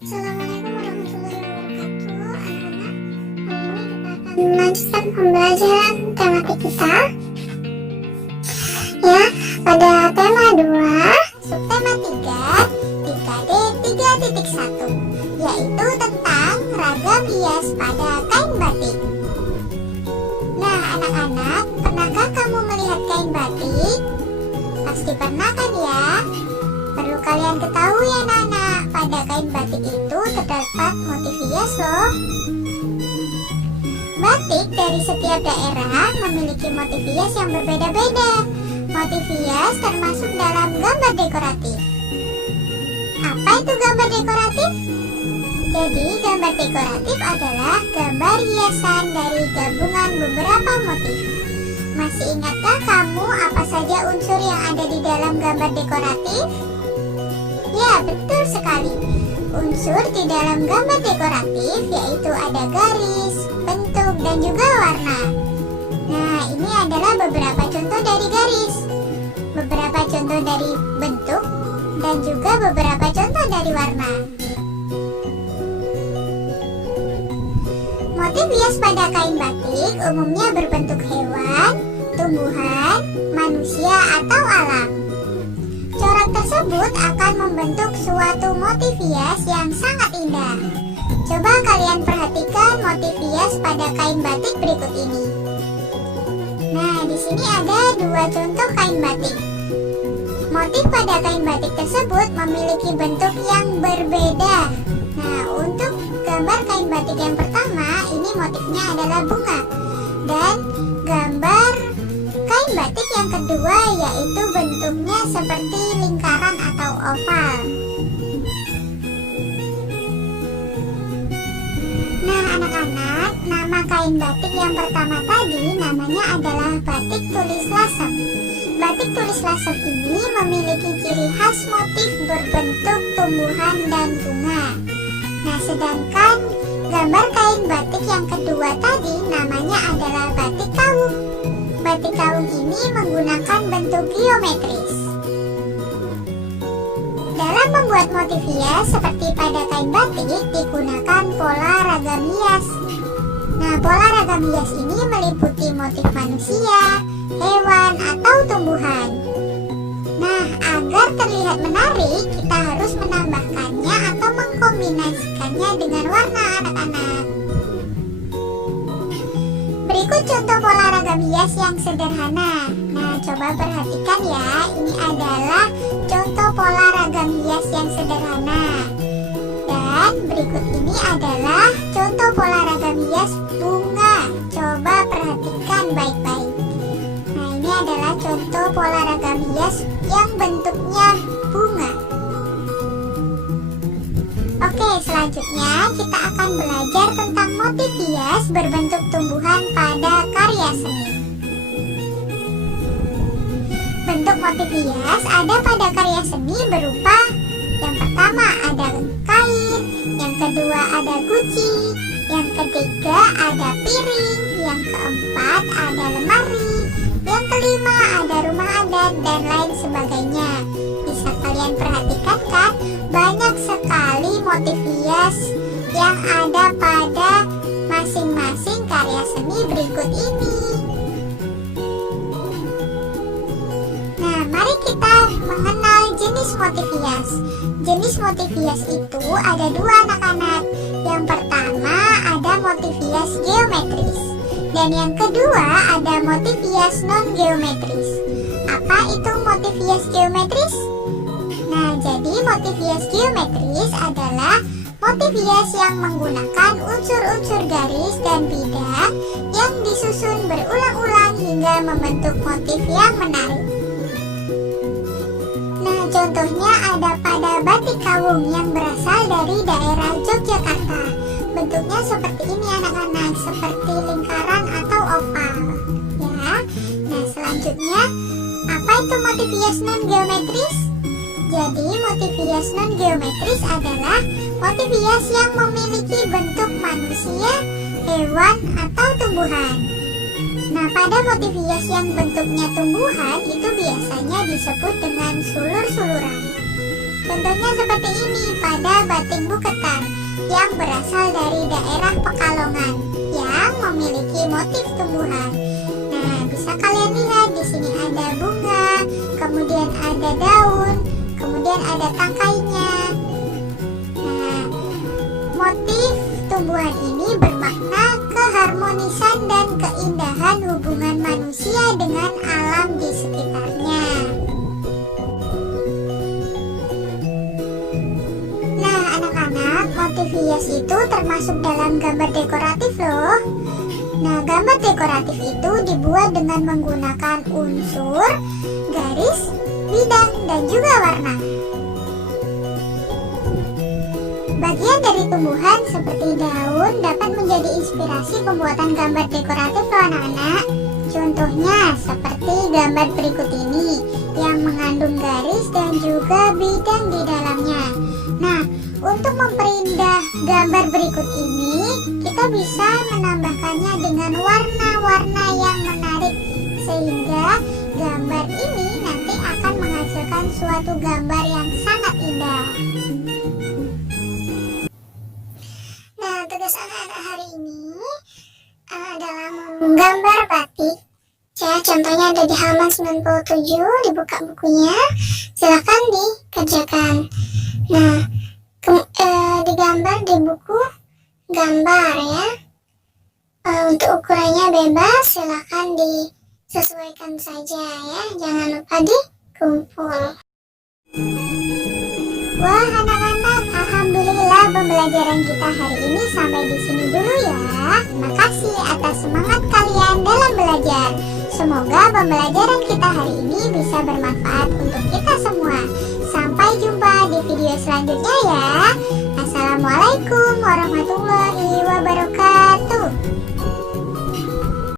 Assalamualaikum warahmatullahi wabarakatuh. Anak-anak, hari ini kita akan melanjutkan pembelajaran tematik kita. Ya, pada tema 2, subtema 3, 3D 3.1, yaitu tentang ragam hias pada kain batik. Nah, anak-anak, pernahkah kamu melihat kain batik? Pasti pernah kan ya? Perlu kalian ketahui ya anak-anak, pada kain batik itu terdapat motif hias loh. Batik dari setiap daerah memiliki motif hias yang berbeda-beda. Motif hias termasuk dalam gambar dekoratif. Apa itu gambar dekoratif? Jadi gambar dekoratif adalah gambar hiasan dari gabungan beberapa motif. Masih ingatkah kamu apa saja unsur yang ada di dalam gambar dekoratif? Ya, betul sekali. Unsur di dalam gambar dekoratif yaitu ada garis, bentuk, dan juga warna. Nah, ini adalah beberapa contoh dari garis, beberapa contoh dari bentuk, dan juga beberapa contoh dari warna. Motif hias pada kain batik umumnya berbentuk hewan, tumbuhan, manusia, atau alam. Corak tersebut akan membentuk suatu motif hias yang sangat indah. Coba kalian perhatikan motif hias pada kain batik berikut ini. Nah, di sini ada 2 contoh kain batik. Motif pada kain batik tersebut memiliki bentuk yang berbeda. Nah, untuk gambar kain batik yang pertama, ini motifnya adalah bunga. Dan gambar kain batik yang kedua yaitu bentuknya seperti lingkaran atau oval. Nah, anak-anak, nama kain batik yang pertama tadi namanya adalah batik tulis lasem. Batik tulis lasem ini memiliki ciri khas motif berbentuk tumbuhan dan bunga. Nah, sedangkan gambar kain batik yang kedua tadi namanya adalah batik kawung. Batik kawung ini menggunakan bentuk geometris. Dalam membuat motif hias seperti pada kain batik digunakan pola ragam hias. Nah, pola ragam hias ini meliputi motif manusia, hewan, atau tumbuhan. Nah, agar terlihat menarik, kita harus menambahkannya atau mengkombinasikannya dengan warna anak-anak. Berikut contoh pola ragam hias yang sederhana. Nah, coba perhatikan ya, ini adalah contoh pola ragam hias yang sederhana. Dan berikut ini adalah contoh pola ragam hias bunga. Coba perhatikan baik-baik. Nah, ini adalah contoh pola ragam hias yang bentuknya bunga. Oke, selanjutnya kita akan belajar tentang motif hias berbentuk tumbuhan pada karya seni. Bentuk motif hias ada pada karya seni berupa yang pertama ada kain, yang kedua ada guci, yang ketiga ada piring, yang keempat ada lemari, yang kelima ada rumah adat, dan lain sebagainya. Bisa kalian perhatikan kan? Banyak sekali motif hias yang ada pada masing-masing karya seni berikut ini. Nah, mari kita mengenal jenis motif hias. Jenis motif hias itu ada 2 anak-anak. Yang pertama ada motif hias geometris, dan yang kedua ada motif hias non-geometris. Apa itu motif hias geometris? Nah, jadi motif hias geometris adalah motif hias yang menggunakan unsur-unsur garis dan bidak yang disusun berulang-ulang hingga membentuk motif yang menarik. Nah, contohnya ada pada batik kawung yang berasal dari daerah Yogyakarta. Bentuknya seperti ini anak-anak, seperti lingkaran atau oval. Ya. Nah, selanjutnya apa itu motif hias non-geometris? Jadi motif hias non-geometris adalah motif hias yang memiliki bentuk manusia, hewan, atau tumbuhan. Nah, pada motif hias yang bentuknya tumbuhan itu biasanya disebut dengan sulur-suluran. Contohnya seperti ini pada batik buketan yang berasal dari daerah Pekalongan yang memiliki motif tumbuhan. Nah, bisa kalian lihat di sini ada bunga, kemudian ada daun, kemudian ada tangkainya. Nah, motif tumbuhan ini bermakna keharmonisan dan keindahan hubungan manusia dengan alam di sekitarnya. Nah, anak-anak, motif hias itu termasuk dalam gambar dekoratif loh. Nah, gambar dekoratif itu dibuat dengan menggunakan unsur, garis, bidang, dan juga warna. Bagian dari tumbuhan seperti daun dapat menjadi inspirasi pembuatan gambar dekoratif loh anak-anak. Contohnya seperti gambar berikut ini yang mengandung garis dan juga bidang di dalamnya. Nah, untuk memperindah gambar berikut ini, kita bisa menambahkannya dengan warna-warna yang menarik sehingga gambar ini nanti akan menghasilkan suatu gambar yang sangat indah. Nah, tugas anak-anak hari ini adalah menggambar batik. Ya, contohnya ada di halaman 97, dibuka bukunya, silakan dikerjakan. Nah, digambar di buku gambar ya. Untuk ukurannya bebas, silakan disesuaikan saja ya, jangan lupa dikumpul. Wah anak-anak, alhamdulillah pembelajaran kita hari ini sampai di sini dulu ya. Makasih atas semangat kalian dalam belajar. Semoga pembelajaran kita hari ini bisa bermanfaat untuk kita semua. Sampai jumpa di video selanjutnya ya. Assalamualaikum warahmatullahi